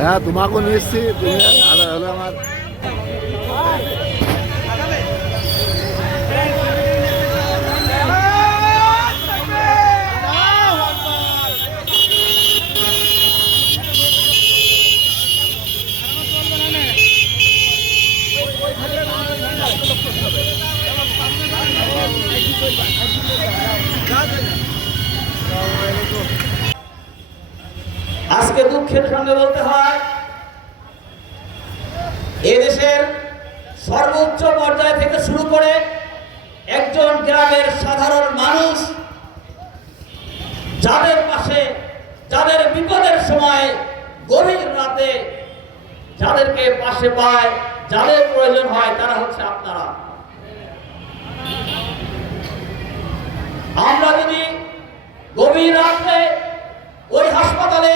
হ্যাঁ তোমাকেও নিয়ে এসছি। তুমি হলো আমার আজকে দুঃখের সঙ্গে বলতে হয়, এদেশের সর্বোচ্চ পর্যায় থেকে শুরু করে একজন গ্রামের সাধারণ মানুষ যাদের পাশে, যাদের বিপদের সময় গভীর রাতে যাদেরকে পাশে পায়, যাদের প্রয়োজন হয় তারা হচ্ছে আপনারা। আমরা যদি গভীর রাতে ওই হাসপাতালে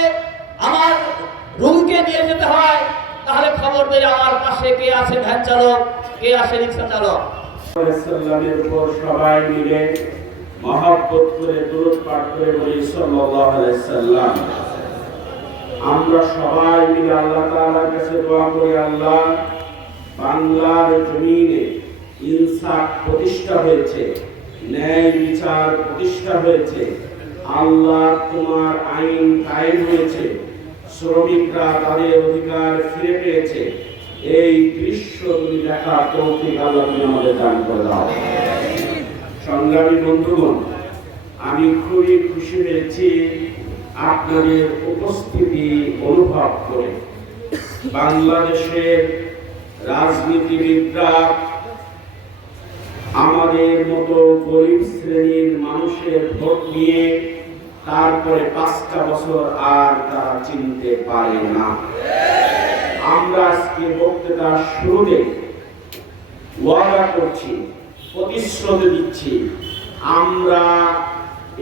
নিয়ে যেতে হয়, তাহলে খবর দেয় আমার পাশে কে আছে ভ্যান চালক, কে আছে রিক্সা চালক? সাল্লামের উপর সবাই মিলে মহাব্বত করে, দূরত পাঠ করে বলি, সাল্লাল্লাহু আলাইহি সাল্লাম। আমরা সবাই মিলে আল্লাহ তাআলার কাছে দোয়া করি, আল্লাহ, বাংলার জমিনে ইনসাফ প্রতিষ্ঠা হয়েছে, ন্যায় বিচার প্রতিষ্ঠা হয়েছে, আল্লাহ তোমার আইন কায়েম হয়েছে। শ্রমিকরা তাদের অধিকার ফিরে পেয়েছে। এই দৃশ্য তুমি দেখার তৌফিক আল্লাহ তুমি আমাদের দান করে দাও। সংগ্রামী বন্ধুগণ, আমি খুবই খুশি হয়েছি আপনাদের উপস্থিতি অনুভব করে। বাংলাদেশের রাজনীতিবিদরা আমাদের মতো গরিব শ্রেণির মানুষের ভোট নিয়ে তারপরে পাঁচটা বছর আর তারা চিনতে পারে না। আমরা আজকে বক্তৃতার শুরুতে ওয়াদা করছি, প্রতিশ্রুতি দিচ্ছি। আমরা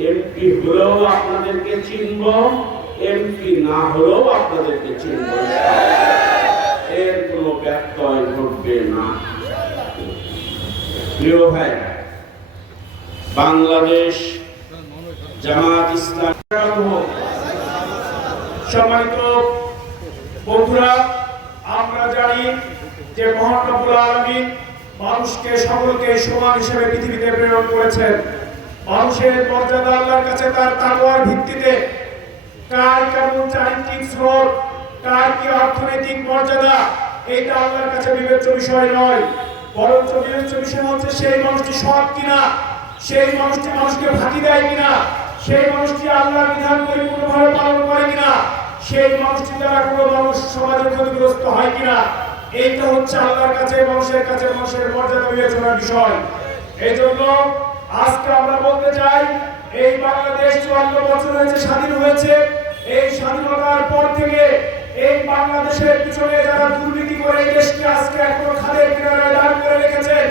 এমপি হলেও আপনাদেরকে চিনব এমপি না হলেও আপনাদেরকে চিনব। এর কোনো ব্যত্যয় ঘটবে না। প্রিয় ভাই বাংলাদেশ জামাত ইসলাম। সম্মানিত বন্ধুরা, আমরা জানি যে মহান রব্বুল আলামিন মানুষকে, সকলকে সমান হিসেবে পৃথিবীতে প্রেরণ করেছেন। মানুষের মর্যাদা আল্লাহর কাছে তার তাকওয়ার ভিত্তিতে। কার কেমন চারিত্রিক স্রোত কার কি অর্থনৈতিক মর্যাদা, এটা আল্লাহর কাছে বিবেচ্য বিষয় নয়। বরঞ্চ বিবেচ্য বিষয় হচ্ছে সেই মানুষটি সৎ কিনা, সেই মানুষটি মানুষকে ফাঁকি দেয় কিনা সেই মানুষটি আল্লাহর বিধান পরিপূর্ণভাবে পালন করে কিনা? সেই মানুষটি দ্বারা কোনো মানুষ সমাজের ক্ষতিগ্রস্ত হয় কিনা? এইটা হচ্ছে আল্লাহর কাছে, মানুষের কাছে মানুষের মর্যাদা বিবেচনার বিষয়। এই জন্য আজকে আমরা বলতে চাই, এই বাংলাদেশ চুয়ান্ন বছর হয়েছে, স্বাধীন হয়েছে। এই স্বাধীনতার পর থেকে এই বাংলাদেশের পিছনে যারা দুর্নীতি করে এই দেশকে আজকে এখনও খাদের কিনারায় দাঁড় করে রেখেছেন,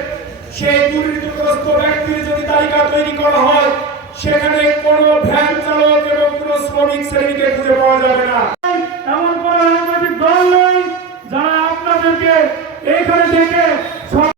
সেই দুর্নীতিগ্রস্ত ব্যক্তির যদি তালিকা তৈরি করা হয় সেখানে কোনো ভ্যান চালক এবং কোনো শ্রমিক শ্রেণীকে খুঁজে পাওয়া যাবে না। এমন কোন রাজনৈতিক দল নেই যারা আপনাদেরকে এইখানে থেকে